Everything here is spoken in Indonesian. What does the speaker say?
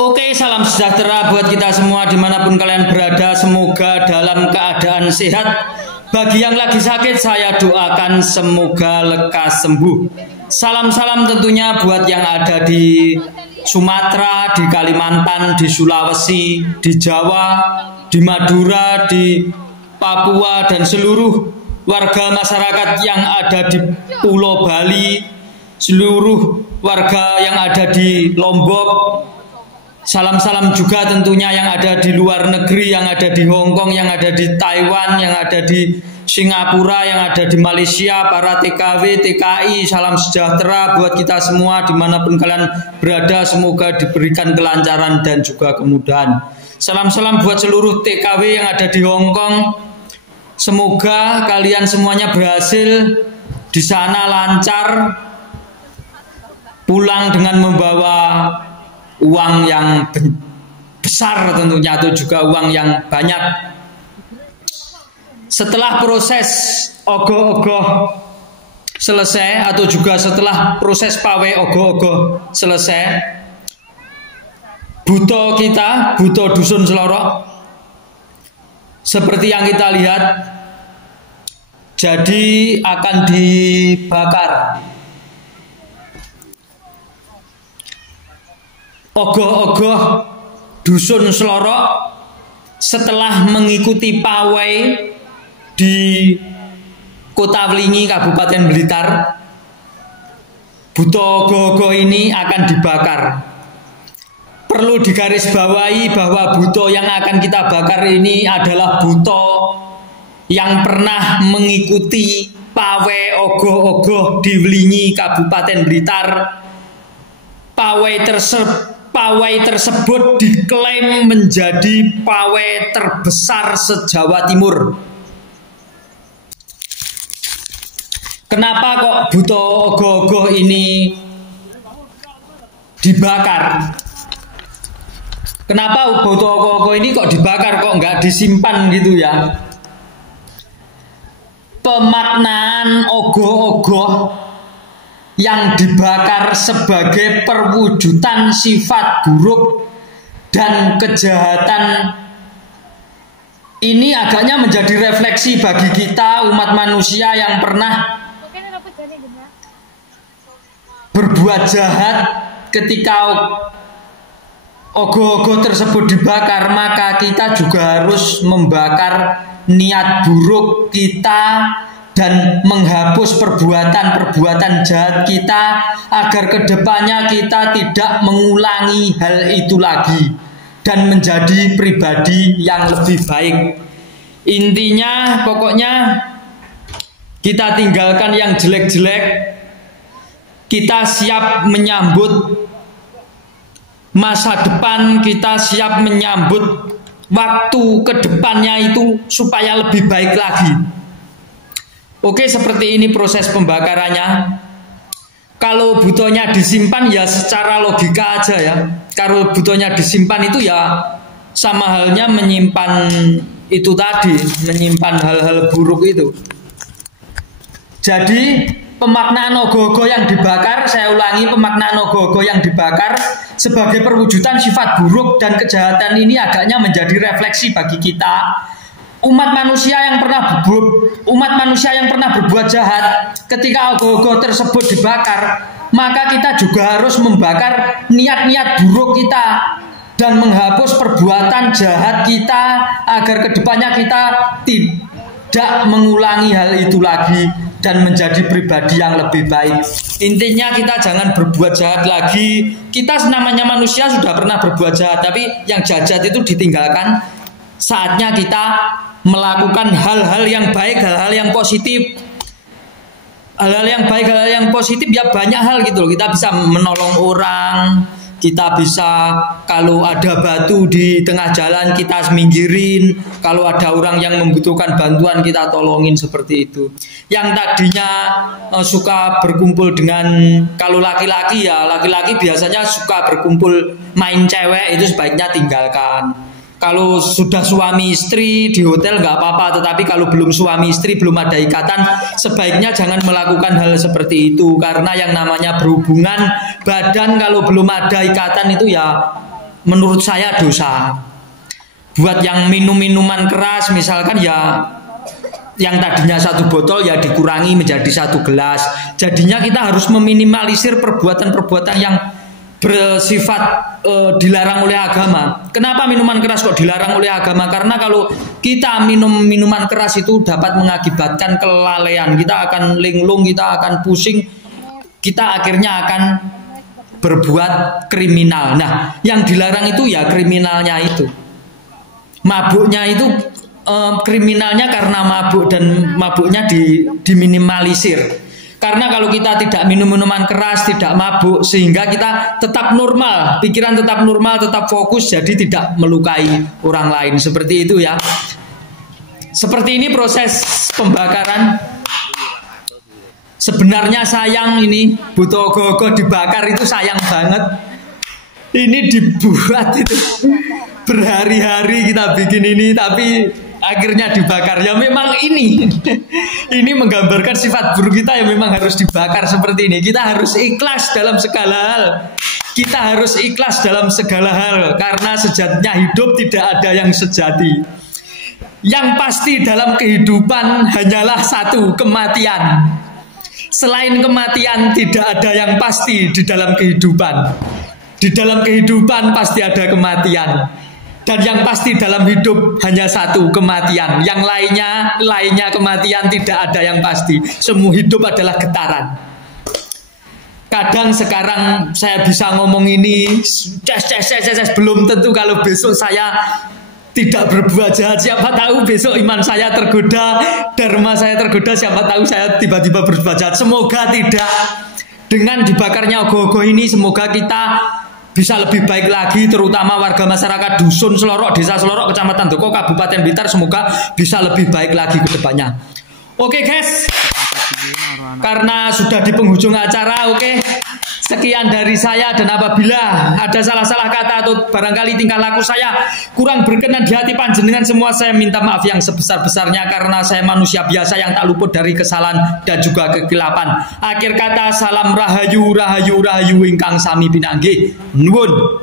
Oke, salam sejahtera buat kita semua dimanapun kalian berada. Semoga dalam keadaan sehat. Bagi yang lagi sakit, saya doakan semoga lekas sembuh. Salam-salam tentunya buat yang ada di Sumatera, di Kalimantan, di Sulawesi, di Jawa, di Madura, di Papua, dan seluruh warga masyarakat yang ada di Pulau Bali, seluruh warga yang ada di Lombok. Salam-salam juga tentunya yang ada di luar negeri, yang ada di Hong Kong, yang ada di Taiwan, yang ada di Singapura, yang ada di Malaysia, para TKW, TKI, salam sejahtera buat kita semua dimanapun kalian berada, semoga diberikan kelancaran dan juga kemudahan. Salam-salam buat seluruh TKW yang ada di Hong Kong, semoga kalian semuanya berhasil di sana lancar, pulang dengan membawa uang yang besar tentunya, atau juga uang yang banyak. Setelah proses ogoh-ogoh selesai, atau juga setelah proses pawe ogoh-ogoh selesai, buto kita, buto dusun Selorok, seperti yang kita lihat, jadi akan dibakar. Ogoh-ogoh dusun Selorok setelah mengikuti pawai di Kota Wlingi, Kabupaten Blitar, buto ogoh-ogoh ini akan dibakar. Perlu digarisbawahi bahwa buto yang akan kita bakar ini adalah buto yang pernah mengikuti pawai ogoh-ogoh di Wlingi, Kabupaten Blitar. Pawai tersebut diklaim menjadi pawai terbesar se-Jawa Timur. Kenapa kok buto ogoh-ogoh ini dibakar? Kenapa buto ogoh-ogoh ini kok dibakar, kok nggak disimpan gitu ya? Pemaknaan ogoh-ogoh yang dibakar sebagai perwujudan sifat buruk dan kejahatan ini agaknya menjadi refleksi bagi kita umat manusia yang pernah berbuat jahat. Ketika ogoh-ogoh tersebut dibakar, maka kita juga harus membakar niat buruk kita dan menghapus perbuatan-perbuatan jahat kita, agar kedepannya kita tidak mengulangi hal itu lagi dan menjadi pribadi yang lebih baik. Intinya pokoknya kita tinggalkan yang jelek-jelek, kita siap menyambut masa depan, kita siap menyambut waktu kedepannya itu supaya lebih baik lagi. Oke, seperti ini proses pembakarannya. Kalau butonya disimpan ya secara logika aja ya. Kalau butonya disimpan itu ya sama halnya menyimpan itu tadi, menyimpan hal-hal buruk itu. Jadi pemaknaan ogoh-ogoh yang dibakar, saya ulangi, pemaknaan ogoh-ogoh yang dibakar sebagai perwujudan sifat buruk dan kejahatan ini agaknya menjadi refleksi bagi kita. Umat manusia yang pernah berbuat jahat, ketika ogoh-ogoh tersebut dibakar, maka kita juga harus membakar niat-niat buruk kita dan menghapus perbuatan jahat kita, agar kedepannya kita tidak mengulangi hal itu lagi dan menjadi pribadi yang lebih baik. Intinya kita jangan berbuat jahat lagi. Kita namanya manusia sudah pernah berbuat jahat, tapi yang jahat itu ditinggalkan. Saatnya kita melakukan hal-hal yang baik, hal-hal yang positif. Hal-hal yang baik, hal-hal yang positif ya banyak hal gitu loh. Kita bisa menolong orang, kita bisa, kalau ada batu di tengah jalan kita minggirin, kalau ada orang yang membutuhkan bantuan kita tolongin, seperti itu. Yang tadinya suka berkumpul dengan, kalau laki-laki ya, laki-laki biasanya suka berkumpul main cewek, itu sebaiknya tinggalkan. Kalau sudah suami istri di hotel nggak apa-apa, tetapi kalau belum suami istri, belum ada ikatan, sebaiknya jangan melakukan hal seperti itu. Karena yang namanya berhubungan badan kalau belum ada ikatan itu ya menurut saya dosa. Buat yang minum minuman keras misalkan ya, yang tadinya 1 botol ya dikurangi menjadi 1 gelas. Jadinya kita harus meminimalisir perbuatan-perbuatan yang bersifat dilarang oleh agama. Kenapa minuman keras kok dilarang oleh agama? Karena kalau kita minum minuman keras itu dapat mengakibatkan kelalaian. Kita akan linglung, kita akan pusing, kita akhirnya akan berbuat kriminal. Nah, yang dilarang itu ya kriminalnya itu. Mabuknya itu kriminalnya karena mabuk, dan mabuknya diminimalisir. Karena kalau kita tidak minum minuman keras, tidak mabuk, sehingga kita tetap normal, pikiran tetap normal, tetap fokus, jadi tidak melukai orang lain. Seperti itu ya. Seperti ini proses pembakaran. Sebenarnya sayang ini, butuh ogoh-ogoh dibakar itu sayang banget. Ini dibuat itu berhari-hari kita bikin ini, tapi akhirnya dibakar. Ya memang ini menggambarkan sifat buruk kita yang memang harus dibakar seperti ini. Kita harus ikhlas dalam segala hal. Kita harus ikhlas dalam segala hal, karena sejatinya hidup tidak ada yang sejati. Yang pasti dalam kehidupan hanyalah satu, kematian. Selain kematian tidak ada yang pasti di dalam kehidupan. Di dalam kehidupan pasti ada kematian. Dan yang pasti dalam hidup hanya satu, kematian. Yang lainnya kematian, tidak ada yang pasti. Semua hidup adalah getaran. Kadang sekarang saya bisa ngomong ini, belum tentu kalau besok saya tidak berbuat jahat. Siapa tahu besok iman saya tergoda, dharma saya tergoda, siapa tahu saya tiba-tiba berbuat jahat. Semoga tidak. Dengan dibakarnya ogoh-ogoh ini, semoga kita bisa lebih baik lagi, terutama warga masyarakat Dusun Selorok, Desa Selorok, Kecamatan Doko, Kabupaten Blitar, semoga bisa lebih baik lagi ke depannya. Oke guys, karena sudah di penghujung acara, oke, sekian dari saya. Dan apabila ada salah-salah kata atau barangkali tingkah laku saya kurang berkenan di hati panjenengan semua, saya minta maaf yang sebesar-besarnya, karena saya manusia biasa yang tak luput dari kesalahan dan juga kekilapan. Akhir kata, salam rahayu, rahayu, rahayu ingkang sami pinanggih. Nuwun.